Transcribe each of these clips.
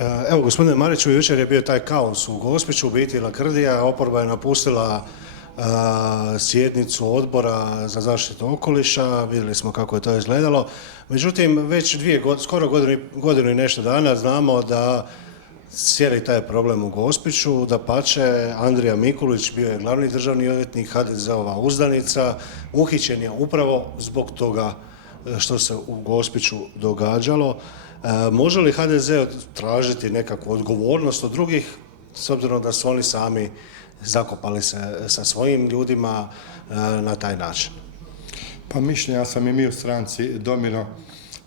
Evo, gospodine Mariću, jučer je bio taj kaos u Gospiću, u biti lakrdija, oporba je napustila sjednicu odbora za zaštitu okoliša, vidjeli smo kako je to izgledalo. Međutim, već skoro godinu i nešto dana znamo da cijeli taj problem u Gospiću, dapače, Andrija Mikulić bio je glavni državni odvjetnik, HDZ-ova uzdanica, uhićen je upravo zbog toga što se u Gospiću događalo. Može li HDZ tražiti nekakvu odgovornost od drugih, s obzirom da su oni sami zakopali se sa svojim ljudima na taj način? Pa mišljenja sam i mi u stranci Domino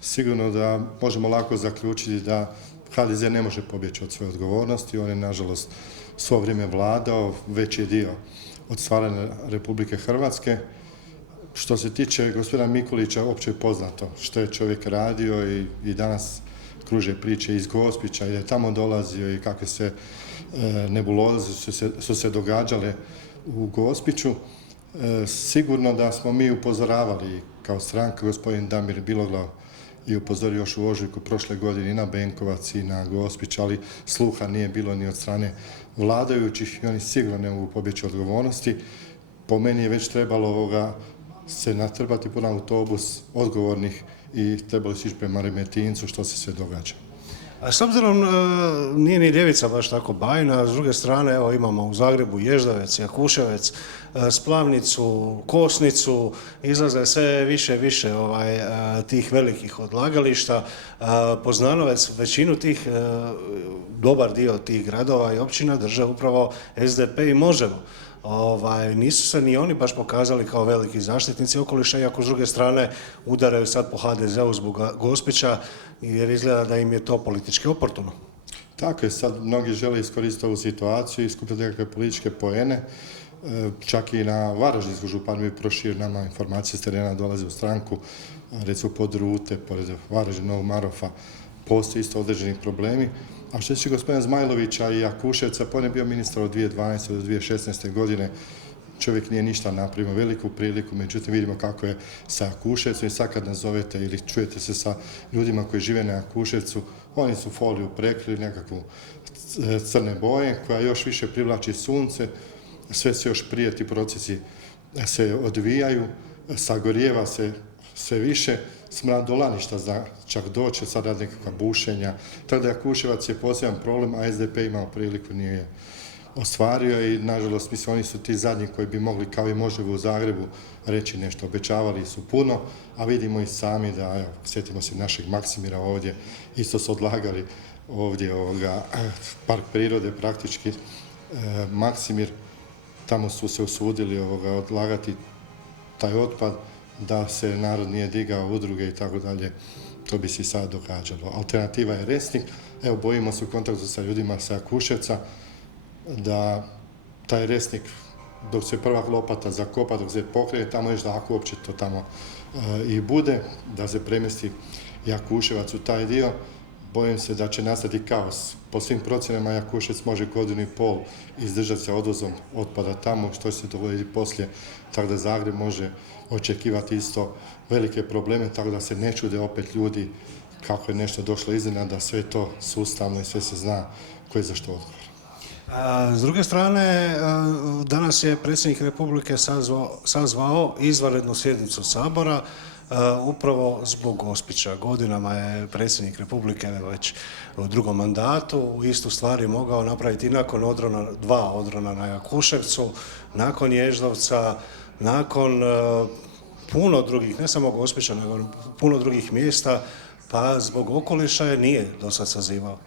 sigurno da možemo lako zaključiti da HDZ ne može pobjeći od svoje odgovornosti. On je, nažalost, svo vrijeme vladao, veći dio od stvaranja Republike Hrvatske. Što se tiče gospodina Mikulića, opće je poznato što je čovjek radio i danas kruže priče iz Gospića i da je tamo dolazio i kakve se nebuloze su se događale u Gospiću. Sigurno da smo mi upozoravali kao stranka, gospodin Damir Biloglav i upozorio još u ožujku prošle godine i na Benkovac i na Gospić, ali sluha nije bilo ni od strane vladajućih i oni sigurno ne mogu pobjeći odgovornosti. Po meni je već trebalo se natrbati pun autobus odgovornih i trebali se ići prema Remetincu što se sve događa. A s obzirom nije ni ljevica baš tako bajna, s druge strane evo imamo u Zagrebu Ježdovec, Jakuševec, Splavnicu, Kosnicu, izlaze sve više tih velikih odlagališta. Poznanovec, većinu tih, dobar dio tih gradova i općina drže upravo SDP i Možemo. Nisu se ni oni baš pokazali kao veliki zaštitnici okoliša, iako s druge strane udaraju sad po HDZ-u zbog Gospića, jer izgleda da im je to politički oportuno. Tako je, sad mnogi žele iskoristiti ovu situaciju i skupiti nekakve političke poene. Čak i na Varaždinsku županiju proširio nama informacije s terena, dolaze u stranku, recimo pod Rute, pored Varaždina, Novog Marofa, postoji isto određenih problemi. A što se tiče gospodina Zmajlovića i Jakuševca, on je bio ministar od 2012. do 2016. godine, čovjek nije ništa napravio, veliku priliku, međutim vidimo kako je sa Jakuševcem i sad kad nazovete ili čujete se sa ljudima koji žive na Jakuševcu, oni su foliju prekrili nekakvu crne boje koja još više privlači sunce, sve se još prije ti procesi se odvijaju, sagorijeva se sve više, smrad do Laništa zna čak doći, sad radi nekakva bušenja. Tako da Jakuševac je poseban problem, a SDP imao priliku, nije je ostvario i nažalost mislim oni su ti zadnji koji bi mogli kao i Možemo u Zagrebu reći nešto. Obećavali su puno, a vidimo i sami da, evo, sjetimo se našeg Maksimira ovdje, isto su odlagali ovdje park prirode praktički Maksimir, tamo su se usudili odlagati taj otpad, da se narod nije digao, udruge i tako dalje, to bi se sad događalo. Alternativa je Resnik. Evo, bojimo se u kontaktu sa ljudima sa Jakuševca da taj Resnik, dok se prva lopata zakopa, dok se pokrene, tamo još da ako uopće to tamo i bude, da se premjesti Jakuševac u taj dio. Bojim se da će nastati kaos. Po svim procjenama Jakuševac može godinu i pol izdržati se odvozom otpada tamo, što će se dogoditi poslije, tako da Zagreb može očekivati isto velike probleme, tako da se ne čude opet ljudi kako je nešto došlo iznenada, sve je to sustavno i sve se zna ko je za što odgovor. S druge strane, danas je predsjednik Republike sazvao izvanrednu sjednicu Sabora upravo zbog Gospića. Godinama je predsjednik Republike već u drugom mandatu istu stvari mogao napraviti i nakon dva odrona na Jakuševcu, nakon Ježdovca, nakon puno drugih, ne samo Gospića, nego puno drugih mjesta, pa zbog okoliša je nije do sad sazivao.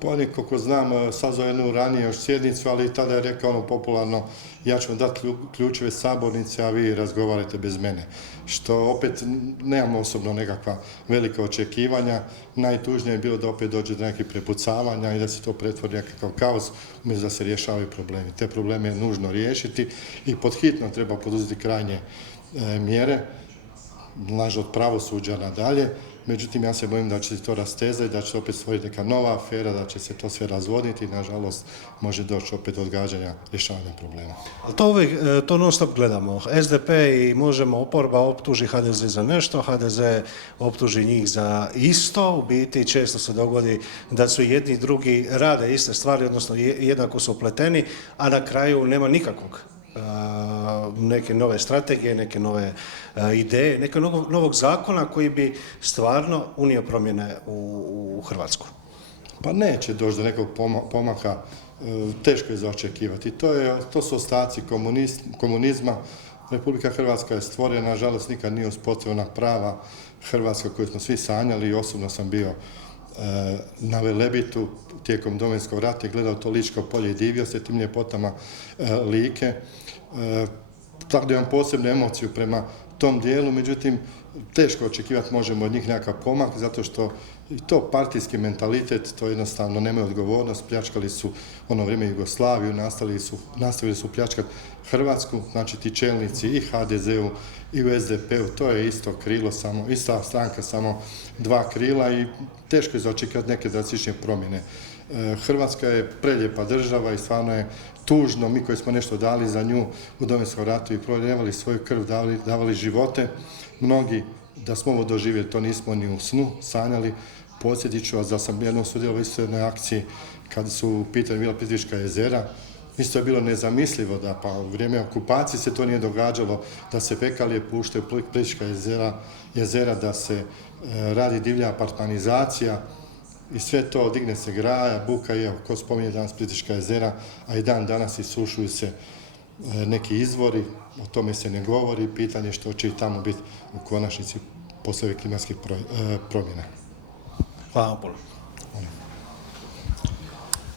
Pa koliko znam, sazvao jednu ranije još sjednicu, ali tada je rekao ono popularno, ja ću vam dati ključeve sabornice, a vi razgovarajte bez mene. Što opet nemamo osobno nekakva velika očekivanja. Najtužnije je bilo da opet dođe do nekih prepucavanja i da se to pretvori nekakav kaos, umjesto da se rješavaju problemi. Te probleme je nužno riješiti i pod hitno treba poduzeti krajnje mjere, od pravosuđa nadalje, međutim ja se bojim da će se to rastezati, da će se opet stvoriti neka nova afera, da će se to sve razvoditi i nažalost može doći opet do odgađanja rješavanja problema. Ali to uvijek, to non stop gledamo. SDP i Možemo, oporba optuži HDZ za nešto, HDZ optuži njih za isto, u biti često se dogodi da su jedni i drugi rade iste stvari, odnosno jednako su upleteni, a na kraju nema nikakvog neke nove strategije, neke nove ideje, nekog novog zakona koji bi stvarno unio promjene u Hrvatsku. Pa neće doći do nekog pomaka, teško je za očekivati. To su ostaci komunizma. Republika Hrvatska je stvorena, nažalost nikad nije uspostavljena prava Hrvatska koju smo svi sanjali i osobno sam bio na Velebitu tijekom Domovinskog rata i gledao to Ličko polje i divio se tim ljepotama Like. Tako da imam posebnu emociju prema tom dijelu, međutim teško očekivati možemo od njih nekakav pomak zato što i to partijski mentalitet, to jednostavno nemaju odgovornost, pljačkali su ono vrijeme Jugoslaviju, nastavili su pljačkati Hrvatsku, znači ti čelnici i HDZ-u i u SDP-u, to je isto krilo, ista stranka, samo dva krila i teško je za očekivati neke drastične promjene. Hrvatska je prelijepa država i stvarno je tužno, mi koji smo nešto dali za nju u Domovinskom ratu i prolijevali svoju krv, davali živote, mnogi da smo ovo doživjeli, to nismo ni u snu sanjali. Podsjetit ću vas da sam jednom sudjelovao u istoj jednoj akciji kad su u pitanju bila Plitvička jezera. Isto je bilo nezamislivo da pa u vrijeme okupacije se to nije događalo, da se fekalije puštaju u Plitvička jezera, da se radi divlja apartmanizacija i sve to, digne se graja, buka i evo, ko spominje danas Plitvička jezera, a i dan danas isušuju se neki izvori, o tome se ne govori, pitanje što će i tamo biti u konačnici poslije klimatskih promjena. Hvala puno.